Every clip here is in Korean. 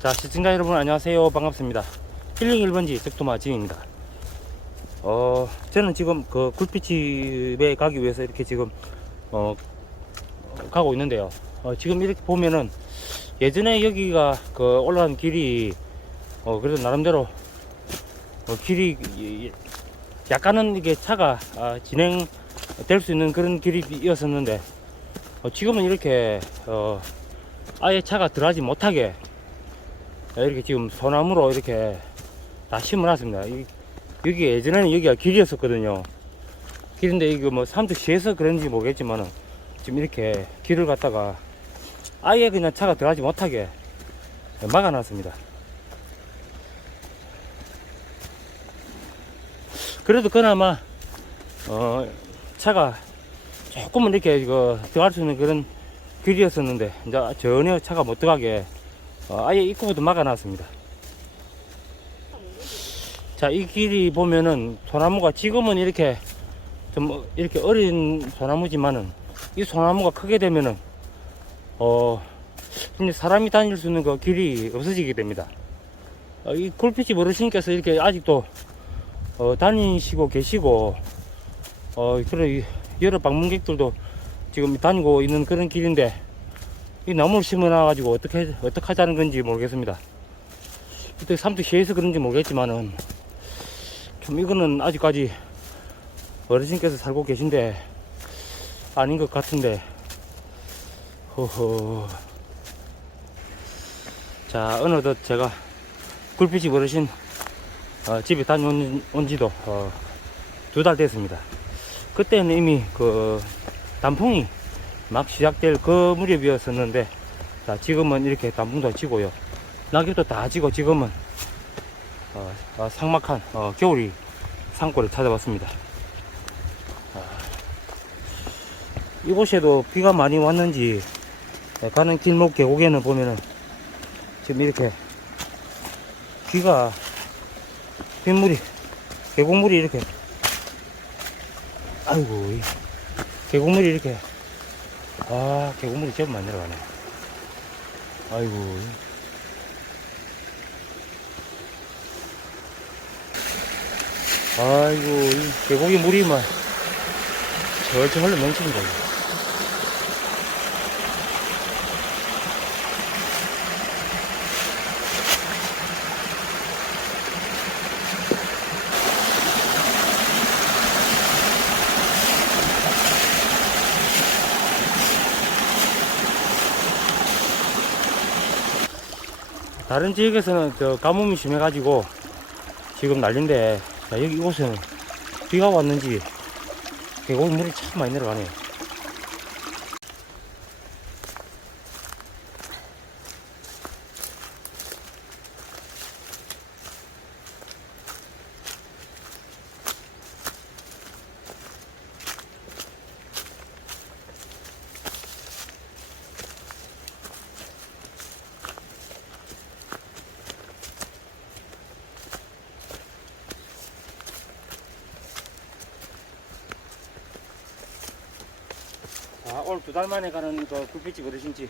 자, 시청자 여러분 안녕하세요. 반갑습니다. 힐링 1번지 득도마 진입니다. 어, 저는 지금 그 굴빛집에 가기 위해서 이렇게 지금 어, 가고 있는데요. 어, 지금 이렇게 보면은 예전에 여기가 그 올라간 길이 어, 그래도 나름대로 어, 길이 이- 약간은 이게 차가 아, 진행될 수 있는 그런 길이었었는데 어, 지금은 이렇게 어, 아예 차가 들어가지 못하게 이렇게 지금 소나무로 이렇게 다 심어놨습니다. 이- 여기 예전에는 여기가 길이었었거든요. 길인데 이거 뭐 삼특시에서 그런지 모르겠지만은 지금 이렇게 길을 갖다가 아예 그냥 차가 들어가지 못하게 막아놨습니다. 그래도 그나마 어 차가 조금은 이렇게 이거 들어갈 수 있는 그런 길이었었는데 이제 전혀 차가 못 들어가게 어, 아예 입구부터 막아놨습니다. 자, 이 길이 보면은 소나무가 지금은 이렇게 좀 이렇게 어린 소나무지만은 이 소나무가 크게 되면은 어 사람이 다닐 수 있는 그 길이 없어지게 됩니다. 어, 이 굴빛집 어르신께서 이렇게 아직도 어, 다니시고 계시고 어 그런 여러 방문객들도 지금 다니고 있는 그런 길인데 이 나무를 심어놔가지고 어떻게 어떻게 하자는 건지 모르겠습니다. 그때 삼투시에서 그런지 모르겠지만은 좀 이거는 아직까지 어르신께서 살고 계신데 아닌 것 같은데 허허 자 어느덧 제가 굴빛집 어르신 어, 집에 다녀온 온 지도 어, 두달 됐습니다. 그때는 이미 그 단풍이 막 시작될 그 무렵이었었는데 자 지금은 이렇게 단풍도 지고요. 낙엽도 다 지고 지금은 어, 어, 상막한 어, 겨울이 산골을 찾아왔습니다. 아, 이곳에도 비가 많이 왔는지 예, 가는 길목 계곡에는 보면은 지금 이렇게 비가 빗물이 계곡물이 이렇게 아이고 이 계곡물이 이렇게 아, 계곡물이 제법 많이 내려가네. 아이고. 아이고, 이 계곡이 물이 막 절절 흘러 넘치는 거예 다른 지역에서는 저 가뭄이 심해가지고 지금 난린데 자, 여기 이곳은 비가 왔는지 계곡 물이 참 많이 내려가네요. 두 달 만에 가는 그 굴빛집 어르신지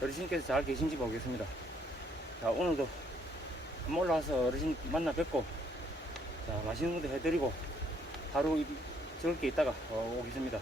어르신께서 잘 계신지 모르겠습니다. 자, 오늘도 올라와서 어르신 만나 뵙고 자, 맛있는 것도 해드리고 하루 이- 즐겁게 있다가 어, 오겠습니다.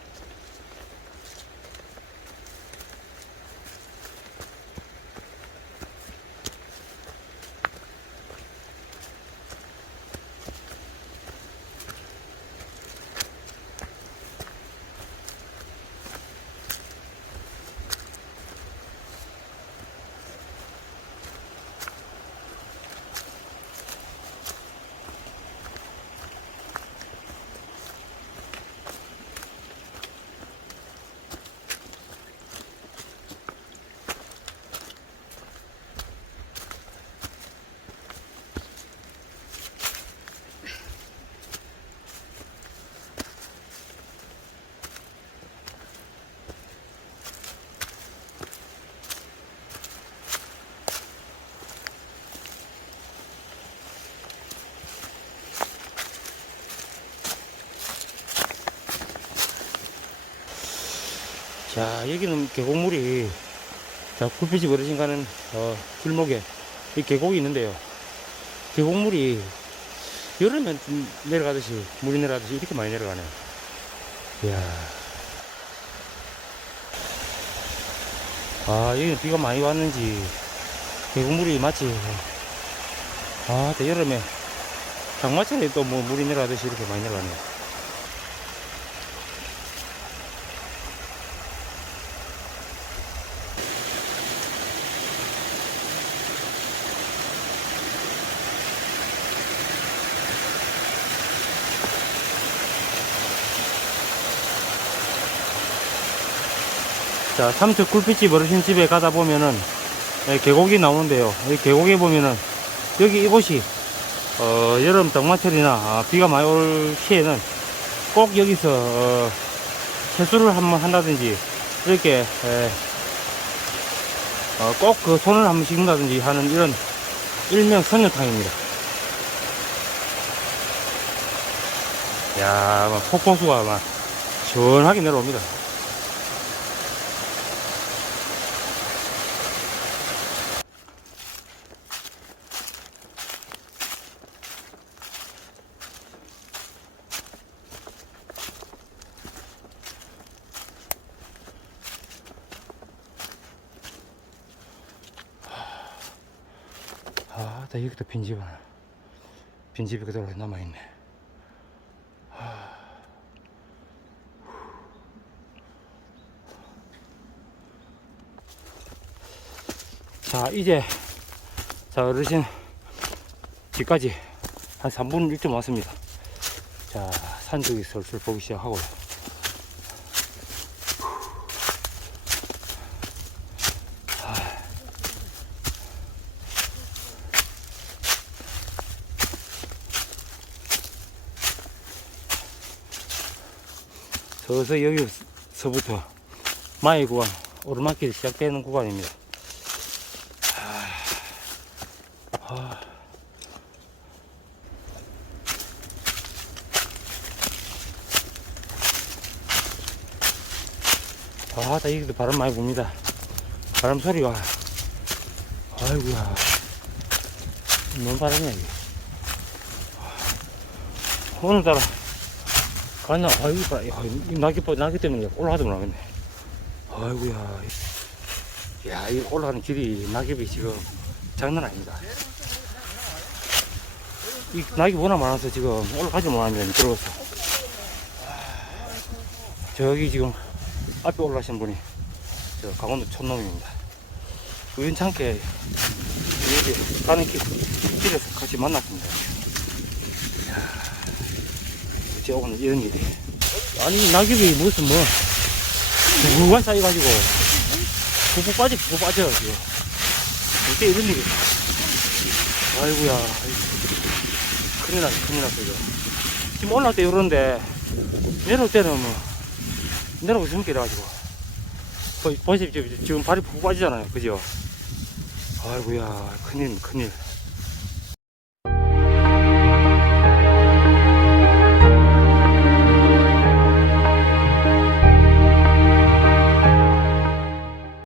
자, 여기는 계곡물이 자, 굴빛이 어르신 가는 어, 길목에 이 계곡이 있는데요. 계곡물이 여름엔 좀 내려가듯이 물이 내려가듯이 이렇게 많이 내려가네요. 이야. 아 여기는 비가 많이 왔는지 계곡물이 마치 아또 여름에 장마철에 또 뭐 물이 내려가듯이 이렇게 많이 내려가네요. 자, 삼척 굴빛집 어르신 집에 가다 보면은 예, 계곡이 나오는데요. 이 계곡에 보면은 여기 이곳이 어, 여름 장마철이나 아, 비가 많이 올 시에는 꼭 여기서 어, 세수를 한번 한다든지 이렇게 예, 어, 꼭그 손을 한번 씻는다든지 하는 이런 일명 선녀탕입니다. 야, 막 폭포수가 막 시원하게 내려옵니다. 아, 나 여기도 빈집 하나. 빈집이 그대로 남아있네. 하. 자, 이제, 자, 어르신 집까지 한 3분 1점 왔습니다. 자, 산쪽이 슬슬 보기 시작하고요. 서서 여기서부터 마이 구간, 오르막길이 시작되는 구간입니다. 하, 아. 아, 나 여기도 바람 많이 붑니다. 바람 소리가, 아이고야. 뭔 바람이야, 이게. 오늘따라, 가나, 아이고, 봐. 야, 이 빠- 낙이 때문에 올라가도 나겠네. 아이고야. 야, 이 올라가는 길이, 낙엽이 지금 장난 아닙니다. 이 낙이 워낙 많아서 지금 올라가지 못하는 미끄러워서. 저기 지금 앞에 올라가신 분이 저 강원도 촌놈입니다. 우연찮게 여기 가는 길, 길에서 같이 만났습니다. 어째 오늘 이런 일이. 아니, 낙엽이 무슨 뭐, 누가 쌓여가지고, 푹푹 빠져, 푹푹 빠져, 지금. 어째 이런 일이. 아이고야. 아이고. 큰일 났어, 큰일 났어, 이거. 지금 올라올 때 이러는데, 내려올 때는 뭐, 내려오고 숨게 이래가지고. 보- 보십시오. 지금 발이 푹 빠지잖아요. 그죠? 아이고야, 큰일, 큰일.